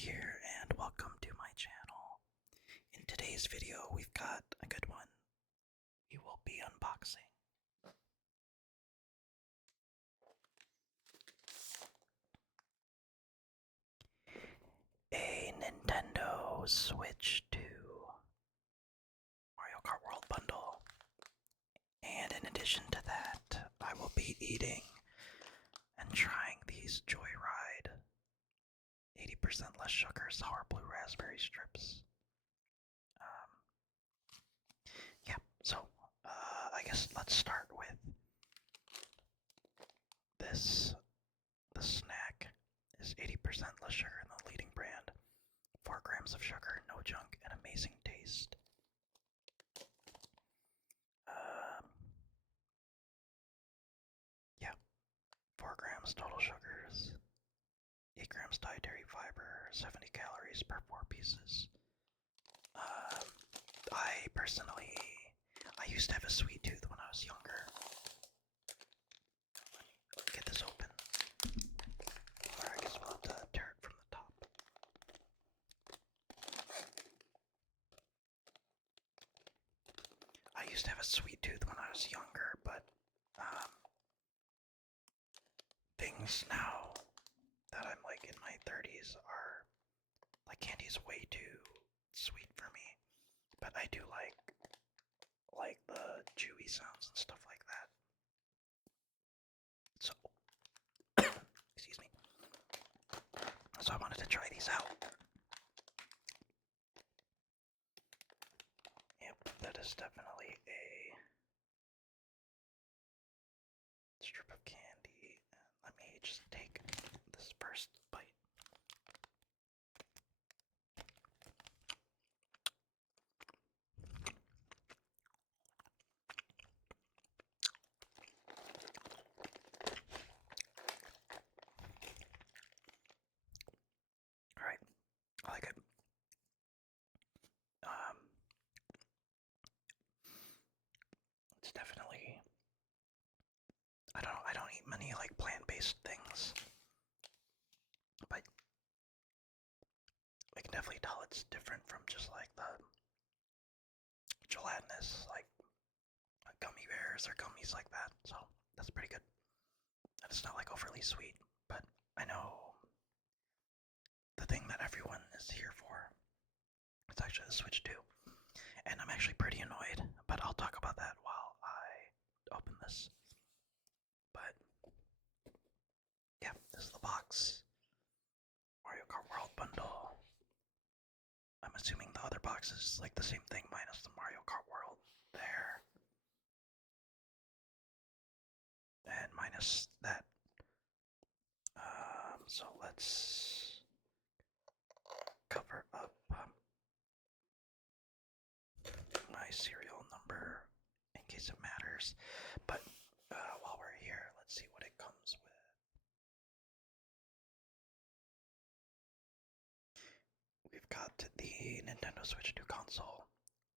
here and welcome to my channel. In today's video we've got a good one. We will be unboxing a Nintendo Switch 2 Mario Kart World bundle. And in addition to that, I will be eating and trying these Joyride 80% less sugar sour blue raspberry strips. Yeah, so I guess let's start with this. The snack is 80% less sugar than the leading brand. 4 grams of sugar, no junk, and amazing taste. Yeah, 4 grams total sugars, 8 grams dietary fiber, 70 calories per 4 pieces. I used to have a sweet tooth when I was younger. Let me get this open. Or I guess we'll have to tear it from the top. I used to have a sweet tooth when I was younger, but things now that I'm like in my 30s are like candy's way too sweet for me. But I do like the chewy sounds and stuff like that. So excuse me. So I wanted to try these out. Yep, that is definitely a strip of candy. Let me just take this first bite. Alright, I like it. It's definitely, I don't eat many like plant-based things, but I can definitely tell it's different from just like the gelatinous like gummy bears or gummies like that. So that's pretty good. And it's not like overly sweet, but I know the thing that everyone is here for. It's actually the Switch 2. And I'm actually pretty annoyed, but I'll talk about that while I open this. But yeah, this is the box. Mario Kart World bundle. I'm assuming the other box is like the same thing minus the Mario Kart World there. And minus that. So let's cover up my serial number in case it matters. But while we're here, let's see what it comes with. We've got the Nintendo Switch 2 console,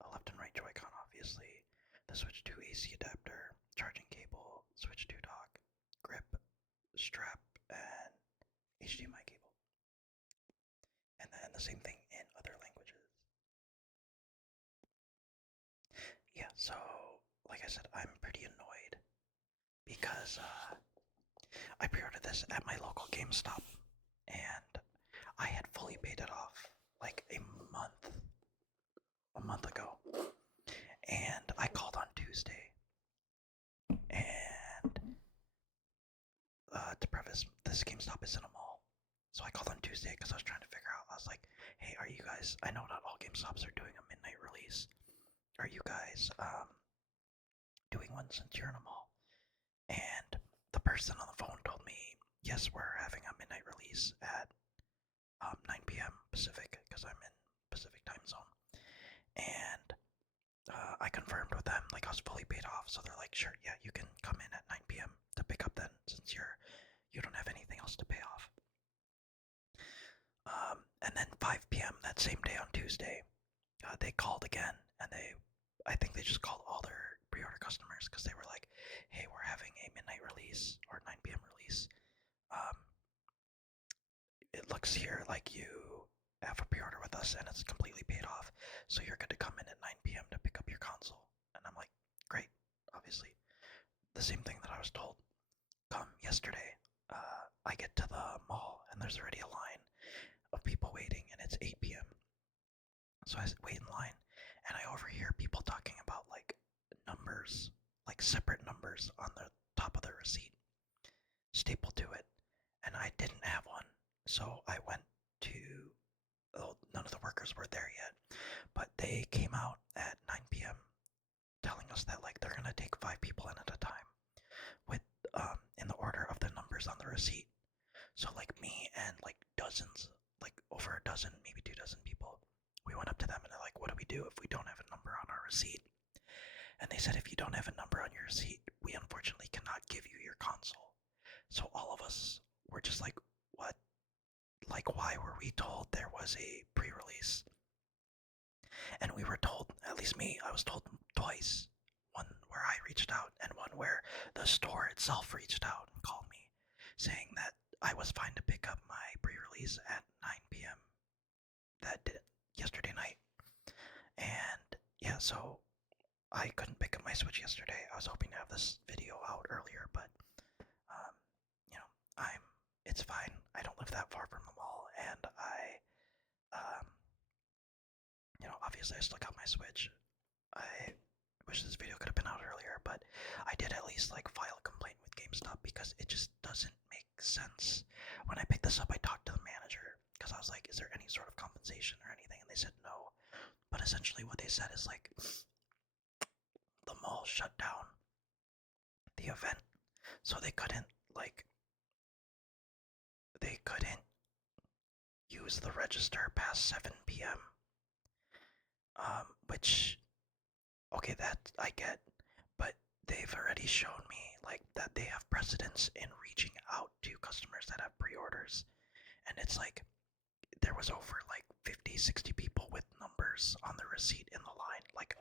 a left and right Joy-Con obviously, the Switch 2 AC adapter, charging cable, Switch 2 dock, grip, strap, and HDMI cable. And then the same thing in other languages. Yeah, so like I said, I'm pretty annoyed because I pre-ordered this at my local GameStop and I had fully paid it off like a month ago. And I called on Tuesday. And to preface, this GameStop is in a mall. So I called on Tuesday because I was trying to figure out, I was like, hey, are you guys, I know not all GameStops are doing a midnight release. Are you guys doing one since you're in a mall? And the person on the phone told me, yes, we're having a midnight release at 9 p.m. Pacific because I'm in Pacific time zone. And I confirmed with them, like I was fully paid off, so they're like, sure, yeah, you can come in at 9 p.m. to pick up then, since you don't have anything else to pay off. And then 5 p.m. that same day on Tuesday, they called again, and I think they just called all their pre-order customers because they were like, hey, we're having a midnight release or 9 p.m. release. It looks here like you us and it's completely paid off. So you're good to come in at 9 p.m. to pick up your console. And I'm like, great, obviously. The same thing that I was told. Come yesterday, I get to the mall and there's already a line of people waiting and it's 8 p.m. So I wait in line and I overhear people talking about like numbers, like separate numbers on the top of the receipt stapled to it. And I didn't have one. So I went to, well, none of the workers were there yet, but they came out at 9 p.m. telling us that like they're gonna take 5 people in at a time with in the order of the numbers on the receipt. So like me and like dozens, like over a dozen, maybe 2 dozen people, we went up to them and they're like, what do we do if we don't have a number on our receipt? And they said, if you don't have a number on your receipt, we unfortunately cannot give you your console. So all of us were just like, what? Like, why were we told there was a pre-release? And we were told, at least me, I was told twice. One where I reached out, and one where the store itself reached out and called me, saying that I was fine to pick up my pre-release at 9 p.m. that did yesterday night. And yeah, so I couldn't pick up my Switch yesterday. I was hoping to have this video out earlier, but um, you know, it's fine. I don't live that far from the mall, and obviously I still got my Switch. I wish this video could have been out earlier, but I did at least like file a complaint with GameStop because it just doesn't make sense. When I picked this up, I talked to the manager because I was like, is there any sort of compensation or anything? And they said no. But essentially what they said is like, the mall shut down the event, so they couldn't use the register past 7 p.m. Which, okay, that I get, but they've already shown me like that they have precedence in reaching out to customers that have pre-orders, and it's like there was over like 50, 60 people with numbers on the receipt in the line. Like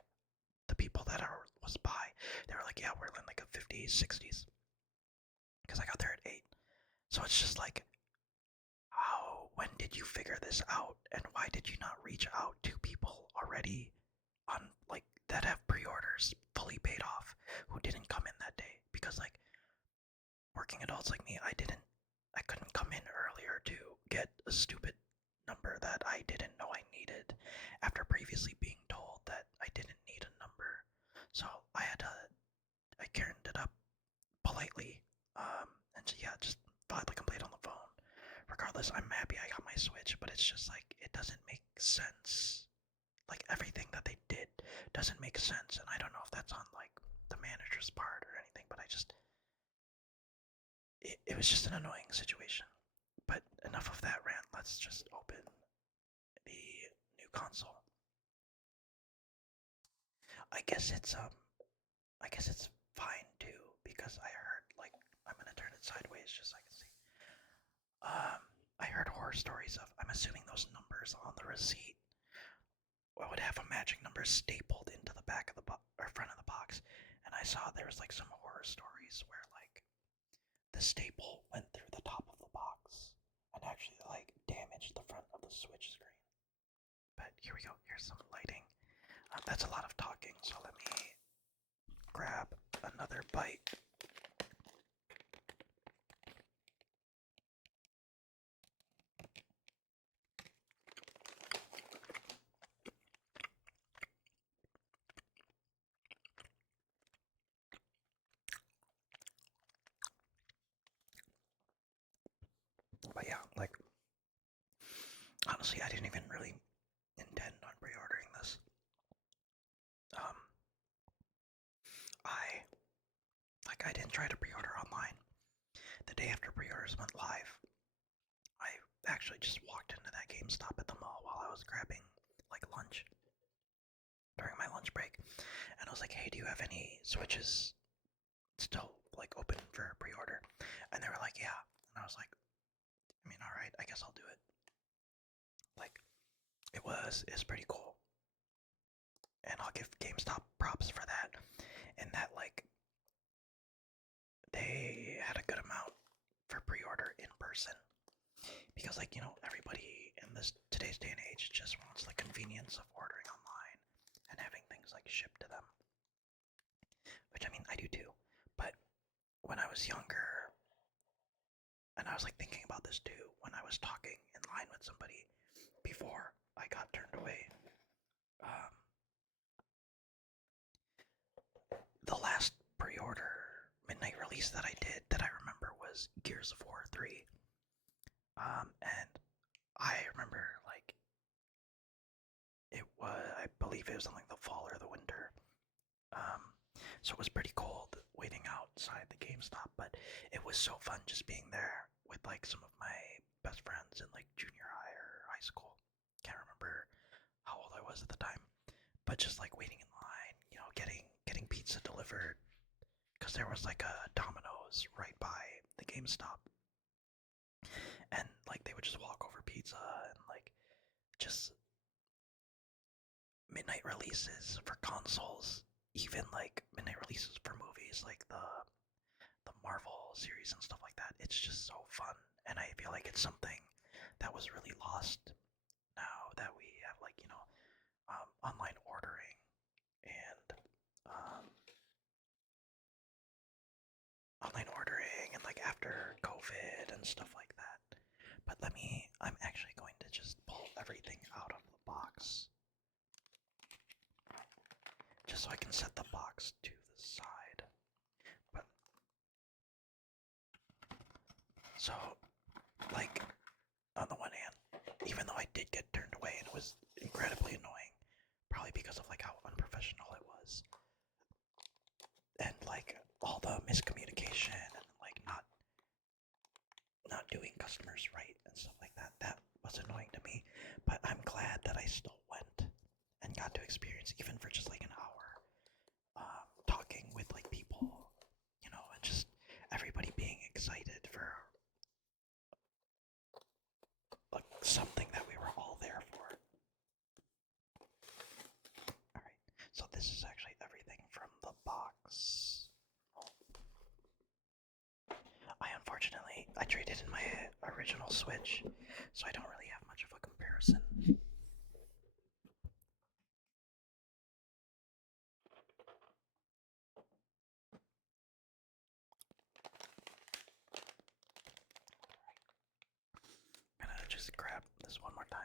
the people that was by, they were like, yeah, we're in like a 50s, 60s, because I got there at 8. So it's just like, when did you figure this out, and why did you not reach out to people already on like that have pre-orders fully paid off who didn't come in that day? Because like working adults like me, I couldn't come in earlier to get a stupid number that I didn't know I needed after previously being told that I didn't need a number. So I canned it up politely, and so, yeah, just filed a complaint on the phone. Regardless, I'm happy I got my Switch, but it's just like, it doesn't make sense. Like, everything that they did doesn't make sense, and I don't know if that's on, like, the manager's part or anything, but it was just an annoying situation. But enough of that rant, let's just open the new console. I guess it's fine too, because I heard, like, I'm gonna turn it sideways just so I can see. I heard horror stories of, I'm assuming those numbers on the receipt would have a magic number stapled into the back of the or front of the box, and I saw there was like some horror stories where like the staple went through the top of the box and actually like damaged the front of the Switch screen. But here we go. Here's some lighting. That's a lot of talking, so let me grab another bite. But yeah, like, honestly, I didn't even really intend on pre-ordering this. Um, I didn't try to pre-order online. The day after pre-orders went live, I actually just walked into that GameStop at the mall while I was grabbing like lunch during my lunch break, and I was like, "Hey, do you have any Switches still like open for pre-order?" And they were like, "Yeah," and I was like, "I mean, all right, I guess I'll do it." Like, it's pretty cool, and I'll give GameStop props for that, and that like they had a good amount for pre-order in person, because like, everybody in this today's day and age just wants ship to them. Which I mean, I do too. But when I was younger, and I was like thinking about this too, when I was talking in line with somebody before I got turned away, um, the last pre-order midnight release that I did that I remember was Gears of War 3. And I remember like it was, I believe it was in like the fall or the winter. Um, so it was pretty cold waiting outside the GameStop, but it was so fun just being there with like some of my best friends in like junior high or high school. Can't remember how old I was at the time, but just like waiting in line, getting pizza delivered because there was like a Domino's right by the GameStop, and like they would just walk over pizza and like just midnight releases for consoles, even like midnight releases for movies like the Marvel series and stuff like that. It's just so fun, and I feel like it's something that was really lost now that we have like online ordering and um, like after COVID and stuff like that. But I'm actually going to just pull everything out of the box just so I can set the box to the side. But so, like, on the one hand, even though I did get turned away and it was incredibly annoying, probably because of like how unprofessional it was, and like all the miscommunication and like not doing customers right and stuff like that, that was annoying to me. But I'm glad that I still went and got to experience, even for just like an hour, talking with like people, and just everybody being excited for like something that we were all there for. Alright, so this is actually everything from the box. I traded in my original Switch, so I don't really have much of a comparison. I'm gonna just grab this one more time.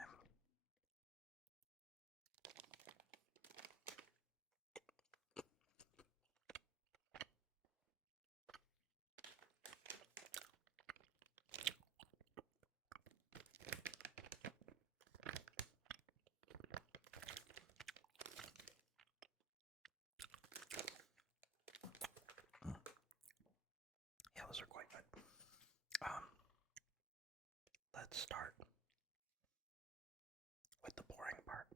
Yeah, those are quite good. Let's start with the boring part.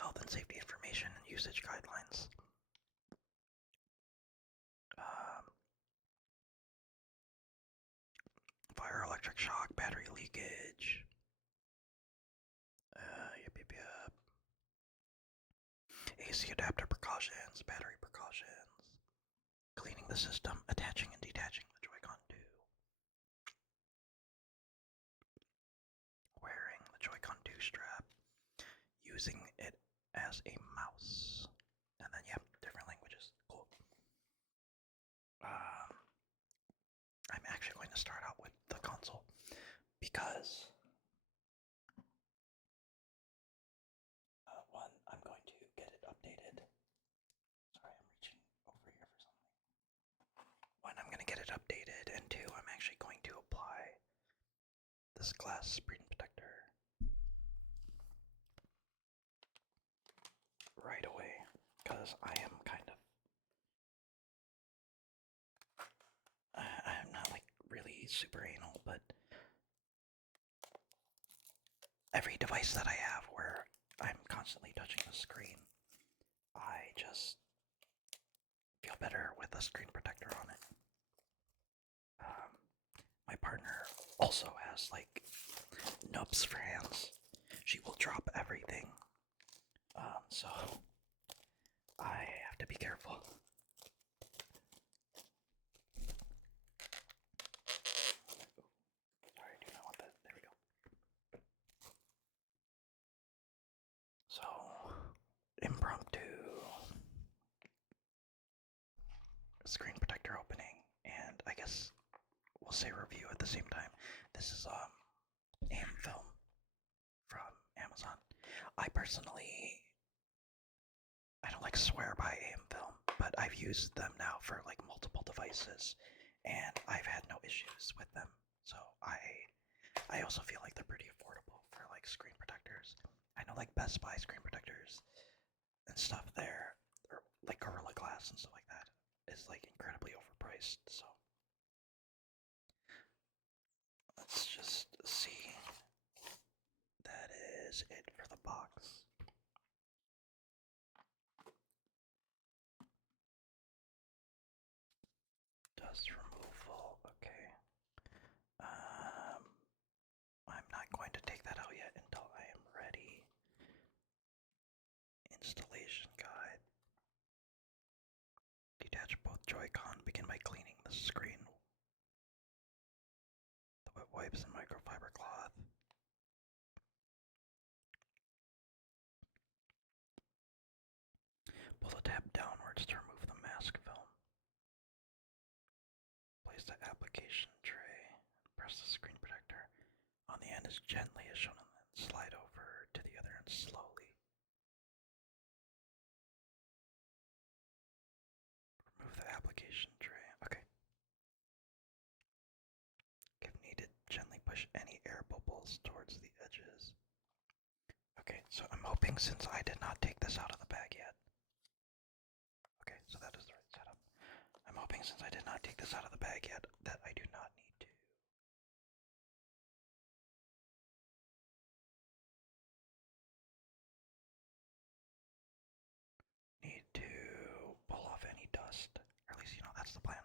Health and safety information and usage guidelines. Um, Fire, electric shock, battery leakage. Yep. AC adapter precautions, battery precautions. Cleaning the system, attaching and detaching the Joy-Con 2. Wearing the Joy-Con 2 strap. Using it as a mouse. And then, yeah, different languages. Cool. I'm actually going to start out with the console because one, I'm going to get it updated. Sorry, I'm reaching over here for something. One, I'm going to get it updated, and two, I'm actually going to apply this glass screen protector right away because I am kind of I'm not like really super anal, but every device that I have where I'm constantly touching the screen, I just feel better with a screen protector on it. My partner also has like nubs for hands. She will drop everything. So I have to be careful. Sorry, I do not want that. There we go. So, impromptu screen protector opening, and I guess we'll say review at the same time. This is aim film from Amazon. I personally, I don't like swear by aim film, but I've used them now for like multiple devices, and I've had no issues with them. So I also feel like they're pretty affordable for like screen protectors. I know like Best Buy screen protectors and stuff there, or like Gorilla Glass and stuff like that, is like incredibly overpriced. So let's just see. That is it for the box. Dust removal. Okay. Um, I'm not going to take that out yet until I am ready. Installation guide. Detach both Joy-Con. Begin by cleaning the screen. The wet wipes and microfiber cloth. Pull the tab downwards to remove the mask film. Place the application tray. Press the screen protector on the end as gently as shown, and then slide over to the other end slowly. Remove the application tray. Okay. If needed, gently push any air bubbles towards the edges. Okay, so I'm hoping, since I did not take this out of the bag yet. Okay, so that is the right setup. I'm hoping, since I did not take this out of the bag yet, that I do not need to pull off any dust. Or at least, that's the plan.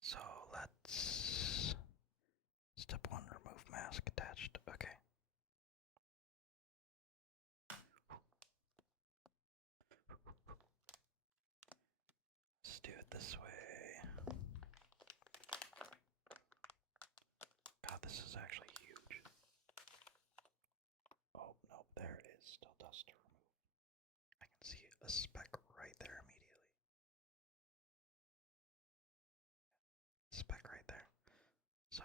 So let's... Step 1, remove mask attached. Okay. Let's do it this way. God, this is actually huge. Oh, no, there is still dust to remove. I can see a speck right there immediately. Speck right there. So,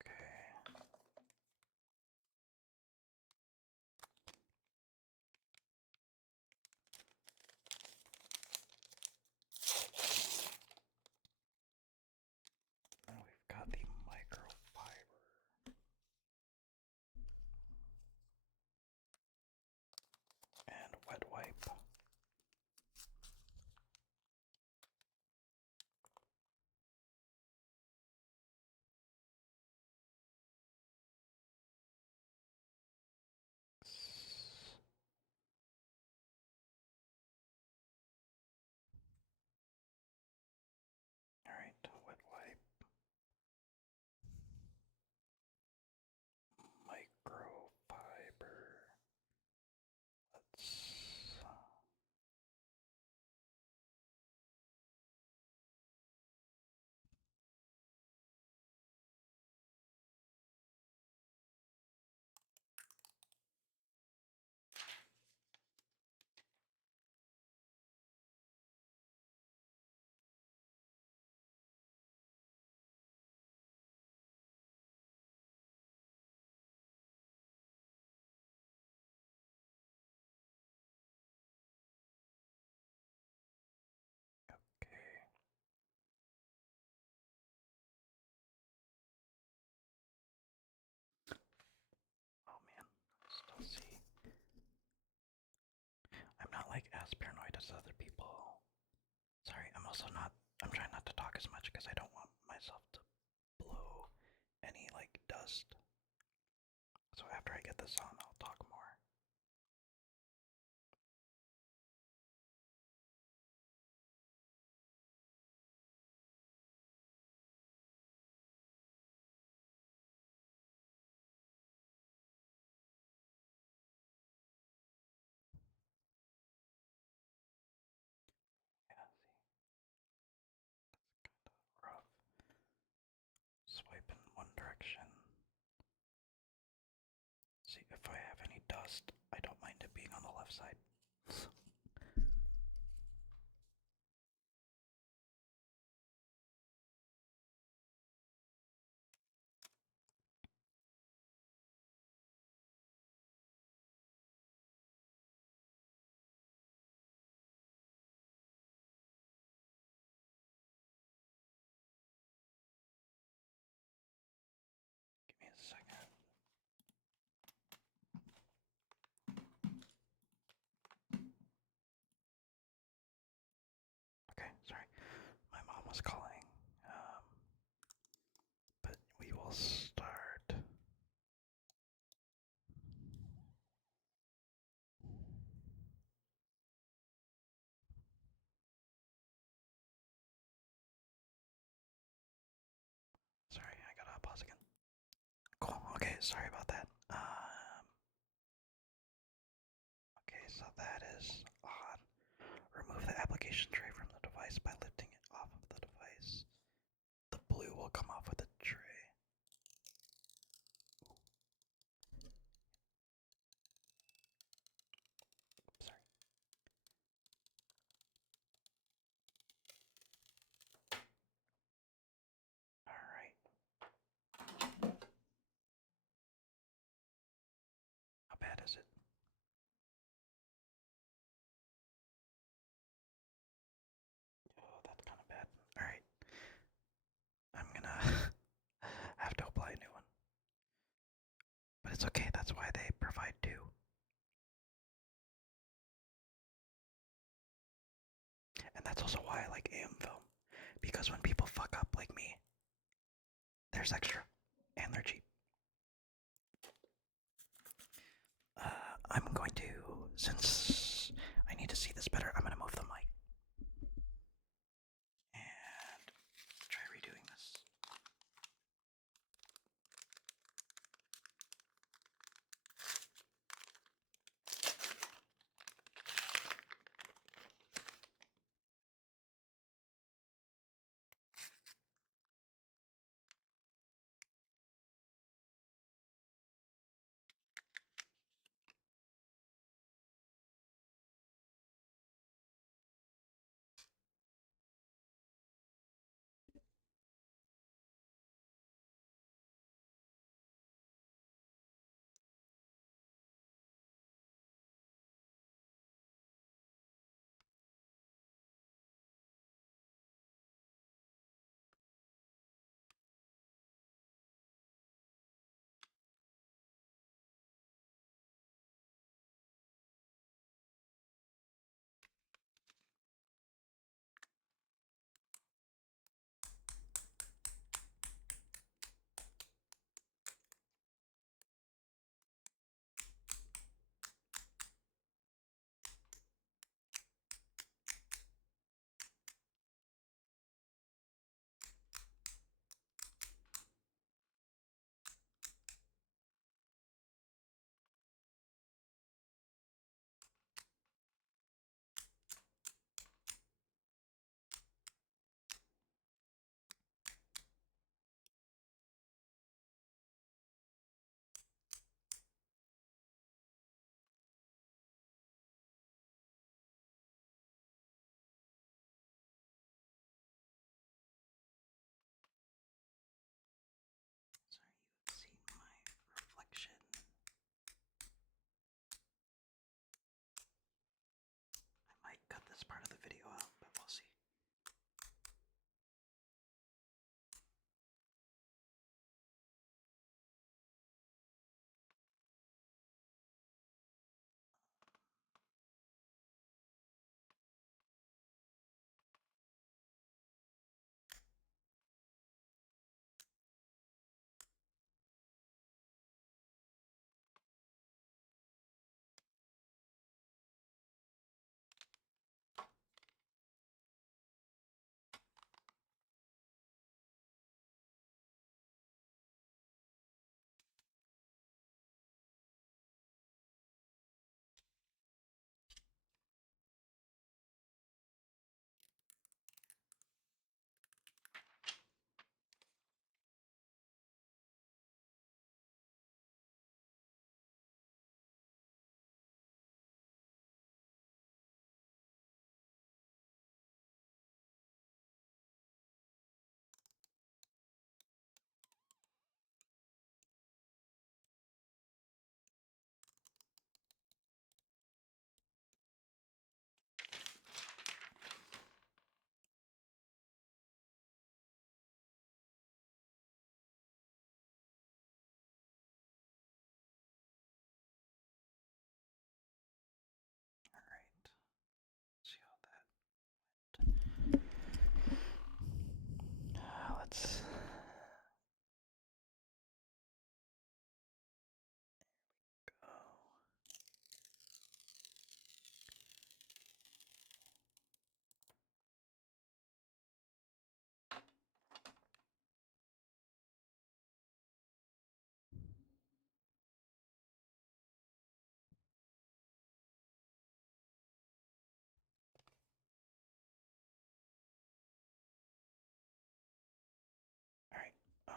okay. And we've got the microfiber. And wet wipe. Alright, wet wipe. Microfiber. Let's... Okay. Oh man, still see. I'm not like as paranoid as other people. Sorry, I'm also not. I'm trying not to talk as much because I don't want myself to blow any like dust. So after I get this on, I'll talk more. Yeah, see, rough. Swipe in one direction. See, if I have any dust, I don't mind it being on the left side. Give me a second. Okay, sorry. My mom was calling. But we will start. Sorry, I gotta pause again. Cool. Okay, sorry about that. Okay, so that is on. Remove the application tray from the device by lifting it off of the device. The blue will come off with the tray. Sorry. Alright. How bad is it? Oh, that's kind of bad. Alright. I'm gonna have to apply a new one. But it's okay, that's why they provide two. And that's also why I like AM film. Because when people fuck up like me, there's extra. And they're cheap. I'm going to, since I need to see this better, I'm gonna move the mic. And try redoing this.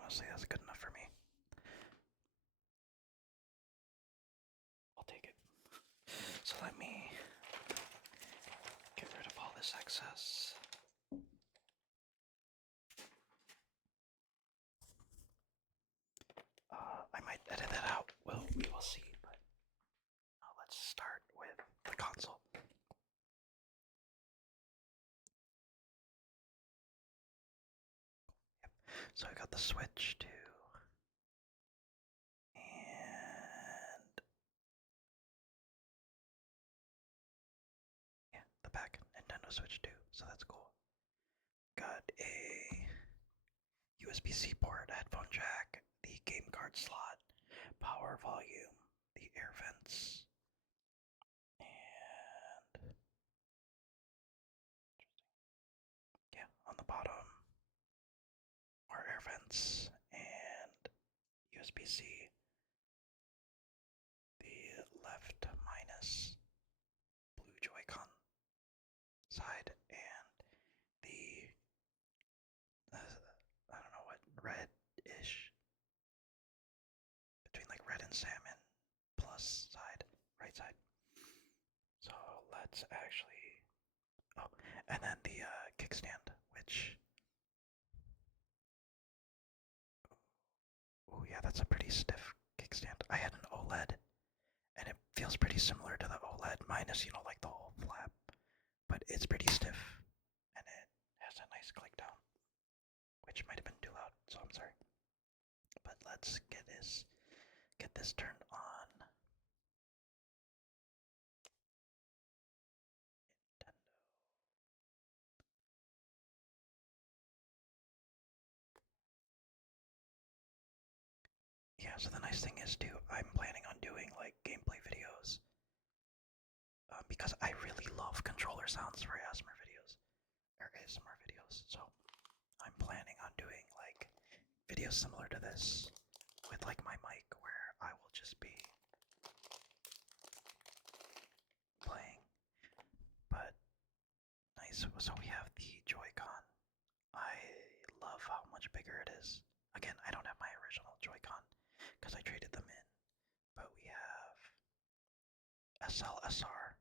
Honestly, that's good enough for me. I'll take it. So let me get rid of all this excess. I might edit that out. Well, we will see. But let's start with the console. Yep. So I got the Switch too, and yeah, the back Nintendo Switch too. So that's cool. Got a USB-C port, headphone jack, the game card slot, power volume, the air vents, and yeah, on the bottom are air vents and USB-C. The left minus blue Joy-Con side and the I don't know what red-ish between like red and salmon plus side, right side. So let's actually. Oh, and then the kickstand, which. Oh yeah, that's a pretty stiff kickstand. I had an OLED, and it feels pretty similar to the OLED, minus like the whole flap, but it's pretty stiff, and it has a nice click down, which might have been too loud, so I'm sorry. But let's get this turned on. Nintendo. Yeah, so the nice thing is too, I'm planning on doing like gameplay videos because I really love controller sounds for ASMR videos, So I'm planning on doing like videos similar to this with like my mic where I will just be playing. But nice. So we have the Joy-Con. I love how much bigger it is. Again, I don't have my original Joy-Con because I traded them in. But we have SLSR.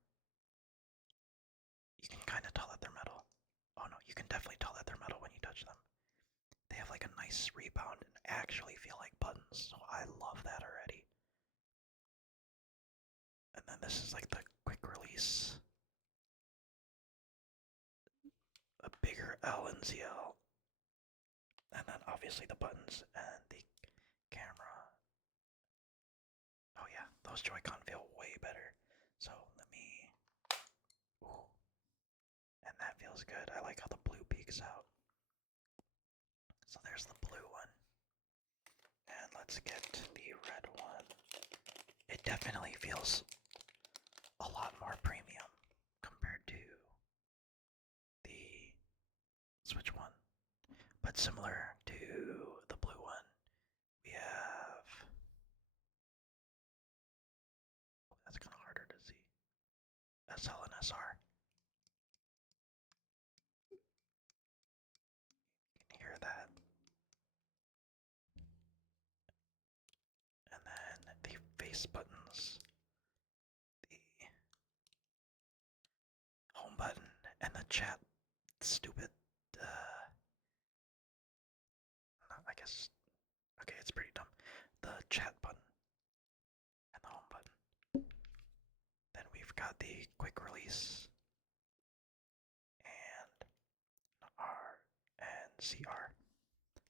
You can kind of tell that they're metal. Oh no, you can definitely tell that they're metal when you touch them. They have like a nice rebound and actually feel like buttons, so I love that already. And then this is like the quick release. A bigger L and ZL. And then obviously the buttons and the camera. Oh yeah, those Joy-Con feel way better. So let me. Ooh. And that feels good. I like how the blue peeks out. So there's the blue one. And let's get the red one. It definitely feels a lot more premium compared to the Switch one. But similar to the blue one, we have. That's kind of harder to see. SL and SR. You can hear that. And then the face buttons, the home button, and the chat. Stupid. I guess. Okay, it's pretty dumb. The chat button and the home button. Then we've got the quick release and R and CR.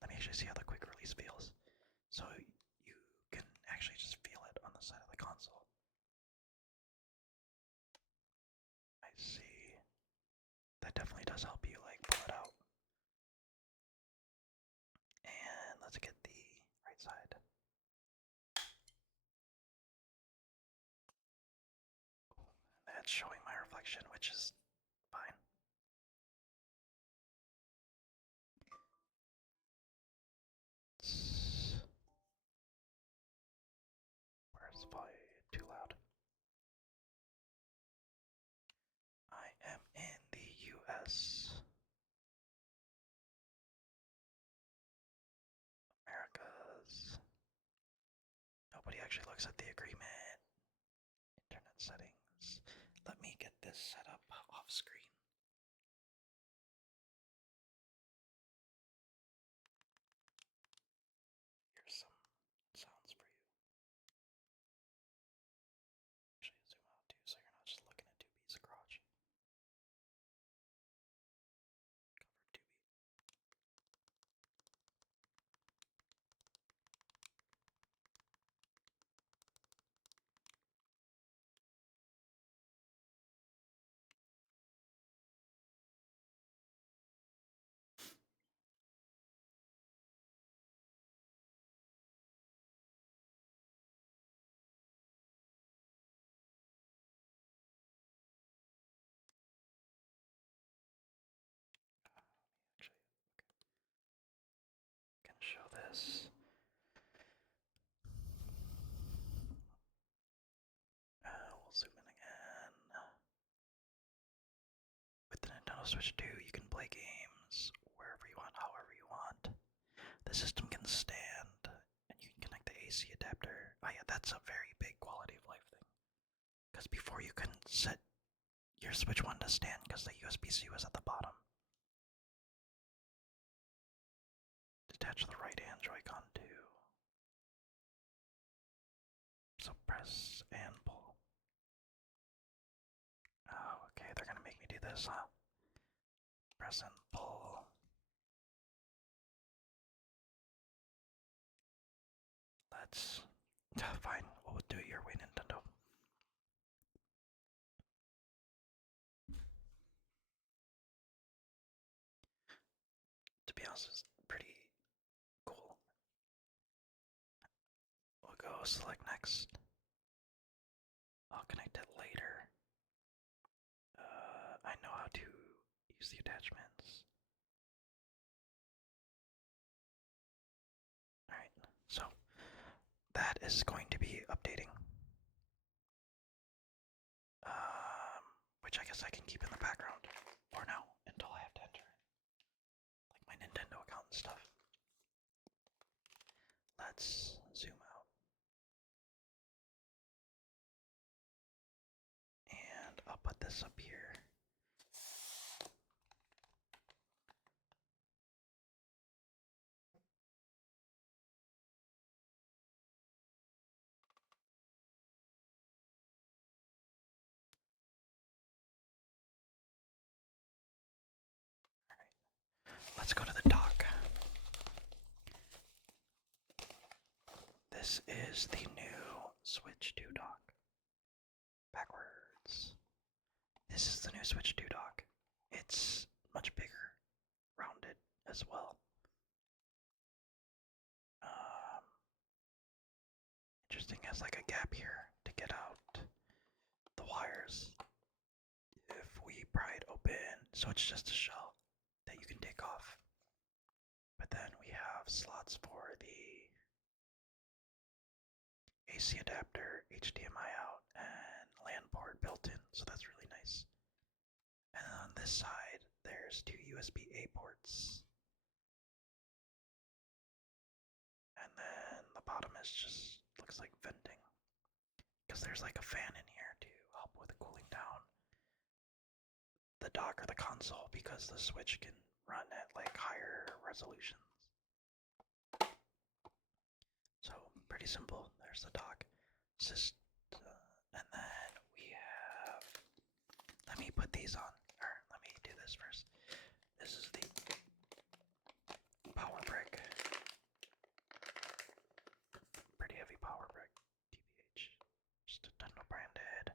Let me actually see how the quick release feels. So you can actually just feel it on the side of the console. I see. That definitely does help you like pull it out. And let's get the right side. That's showing my reflection, which is fine. Where's the volume? Too loud. I am in the US. actually looks at the agreement. Internet settings. Let me get this set up off screen. Here's some sounds for you. Actually, zoom out too, so you're not just looking at 2B's crotch. Cover 2B. Actually, can show this. We'll zoom in again. With the Nintendo Switch 2, you can play games wherever you want, however you want. The system can stand, and you can connect the AC adapter. Oh yeah, that's a very big quality of life thing. Because before you couldn't set your Switch 1 to stand because the USB-C was at the bottom. Detach the right hand Joy-Con too. So press and pull. Oh, okay, they're gonna make me do this, huh? Press and pull. Let's... fine, we'll do it your way, Nintendo. To be honest, it's pretty cool. We'll go select next. I'll connect it later. I know how to use the attachments. Alright, so that is going to be updating. Which I guess I can keep in the background for now until I have to enter it. Like my Nintendo account and stuff. Let's zoom out. And I'll put this up here. Let's go to the dock. This is the new Switch 2 dock. Backwards. This is the new Switch 2 dock. It's much bigger, rounded as well. Interesting, has like a gap here to get out the wires. If we pry it open, so it's just a shell that you can take off. But then we have slots for the AC adapter, HDMI out, and LAN port built in, so that's really nice. And on this side, there's two USB-A ports. And then the bottom is just, looks like venting. Because there's like a fan in here to help with cooling down the dock or the console, because the Switch can run at like higher resolutions. So pretty simple. There's the dock. And then we have. Let me put these on. Or let me do this first. This is the power brick. Pretty heavy power brick. TBH. Just Nintendo branded.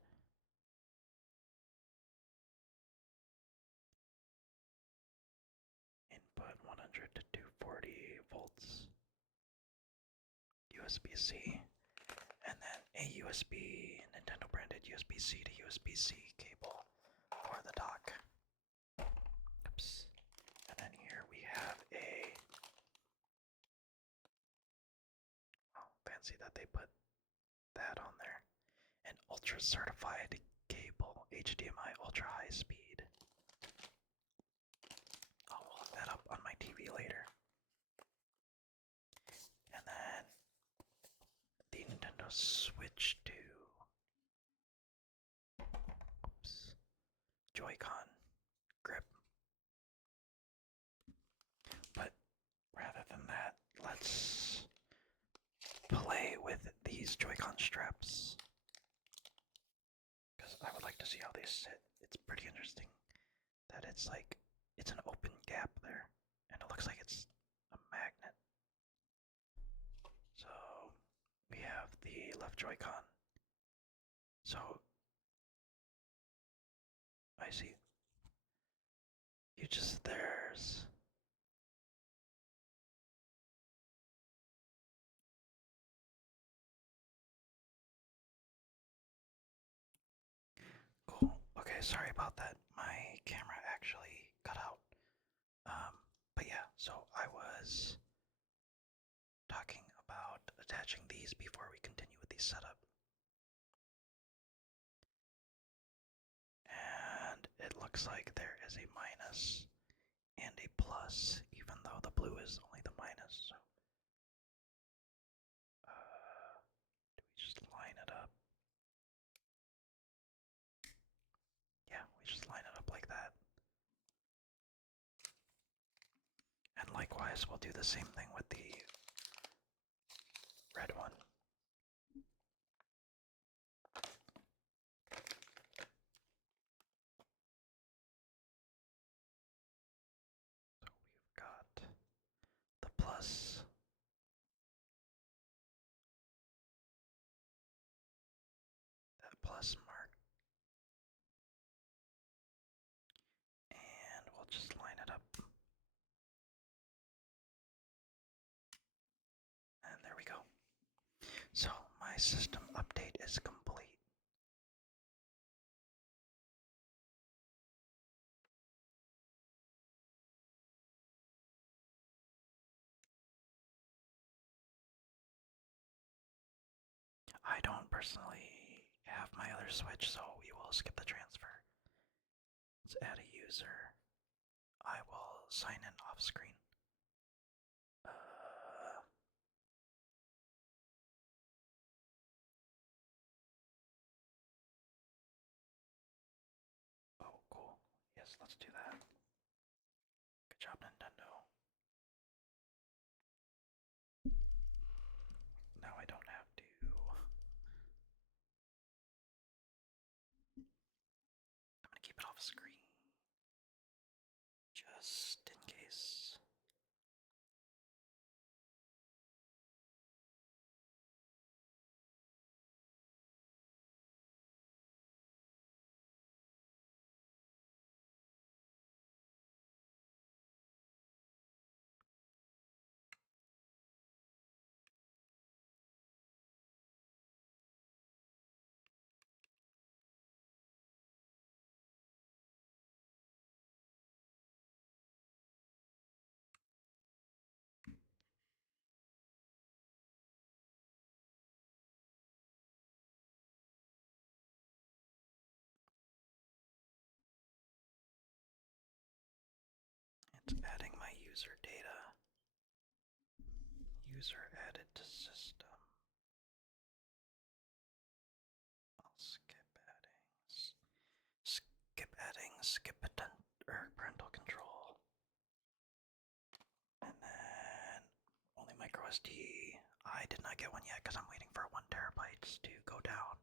Input 100 to 240 volts. USB-C. And then a USB, Nintendo branded USB-C to USB-C cable for the dock. Oops. And then here we have a... Oh, fancy that they put that on there. An ultra certified cable, HDMI ultra high speed. I'll hook that up on my TV later. And then the Nintendo switch to Joy-Con grip. But rather than that, let's play with these Joy-Con straps. Because I would like to see how they sit. It's pretty interesting that it's an open gap there. And it looks like it's a magnet. So we have the left Joy-Con. So I see. There's cool. Okay, sorry about that. My camera actually cut out. But yeah, so I was talking about attaching these before we continue with the setup. And it looks like there is a minus and a plus, even though the blue is only the minus. So, do we just line it up? Yeah, we just line it up like that. And likewise, we'll do the same thing with the red one. So we've got the plus, that plus mark, and we'll just line it up. And there we go. So my system update is complete. I don't personally have my other switch, so we will skip the transfer. Let's add a user. I will sign in off screen. Oh, cool. Yes, let's do that. Good job, Nintendo. Now I don't have to. I'm gonna keep it off screen. Just in case. It's adding my user data. User added to system. I'll skip parental control. And then only micro SD. I did not get one yet because I'm waiting for 1 terabyte to go down.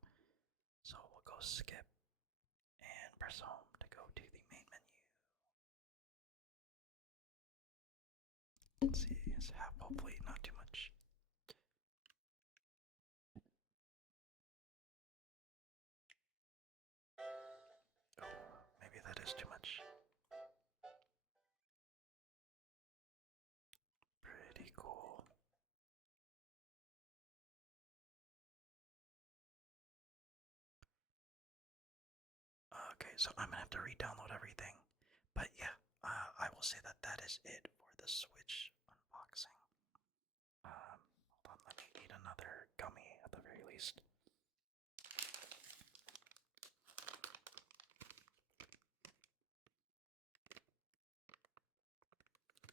So we'll go skip and press home to go to the main menu. Let's see, hopefully not too much. Oh, maybe that is too much. Pretty cool. Okay, so I'm gonna have to re-download everything. But yeah, I will say that that is it for the Switch unboxing. Hold on, let me eat another gummy at the very least.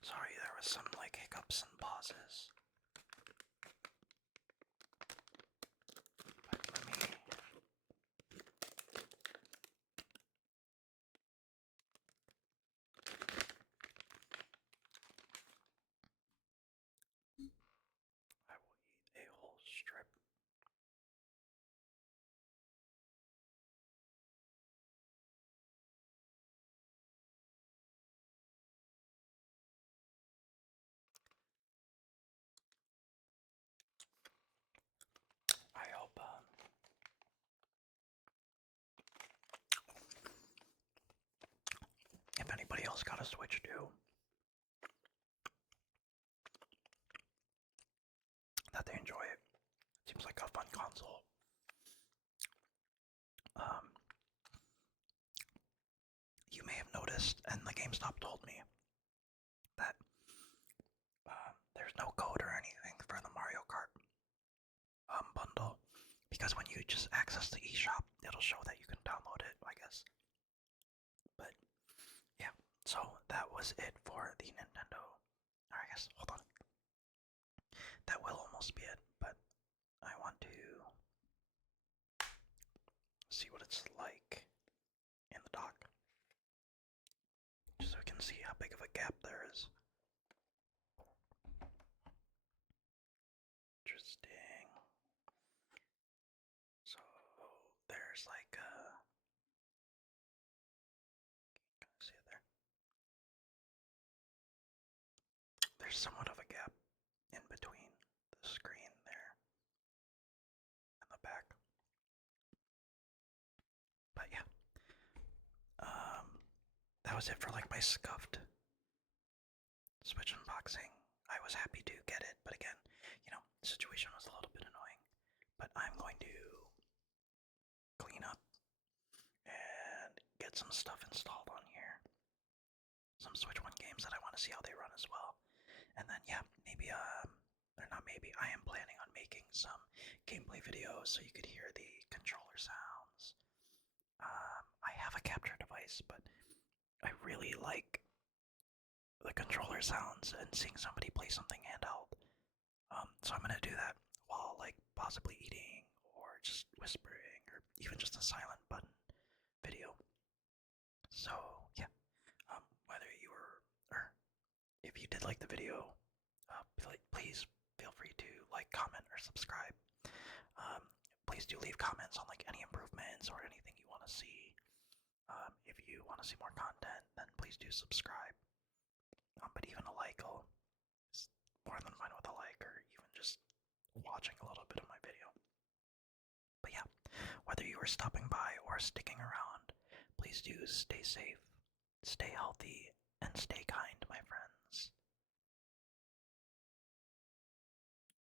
Sorry, there was some hiccups and pauses. else got a Switch too. That they enjoy it. Seems like a fun console. Um, you may have noticed, and the GameStop told me that there's no code or anything for the Mario Kart bundle, because when you just access the eShop, it'll show that you can download it, I guess. But yeah, so that was it for the Nintendo. Or I guess, hold on. That will almost be it, but I want to see what it's like in the dock, just so we can see how big of a gap there is. Interesting. So there's like can I see it there? There's somewhat of a gap in between the screen there and the back. But yeah, that was it for like my scuffed Switch unboxing. I was happy to get it, but again, the situation was a little bit annoying. But I'm going to clean up and get some stuff installed on here. Some Switch 1 games that I want to see how they run as well. And then yeah, maybe or not maybe, I am planning on making some gameplay videos so you could hear the controller sounds. I have a capture device, but I really like the controller sounds and seeing somebody play something handheld. So I'm gonna do that while like possibly eating or just whispering or even just a silent button video. So yeah, whether you were or if you did like the video, please feel free to like, comment, or subscribe. Please do leave comments on like any improvements or anything you want to see. If you want to see more content, then please do subscribe. But even a like is more than fine with a like, or even just watching a little bit of my video. But yeah, whether you are stopping by or sticking around, please do stay safe, stay healthy, and stay kind, my friends.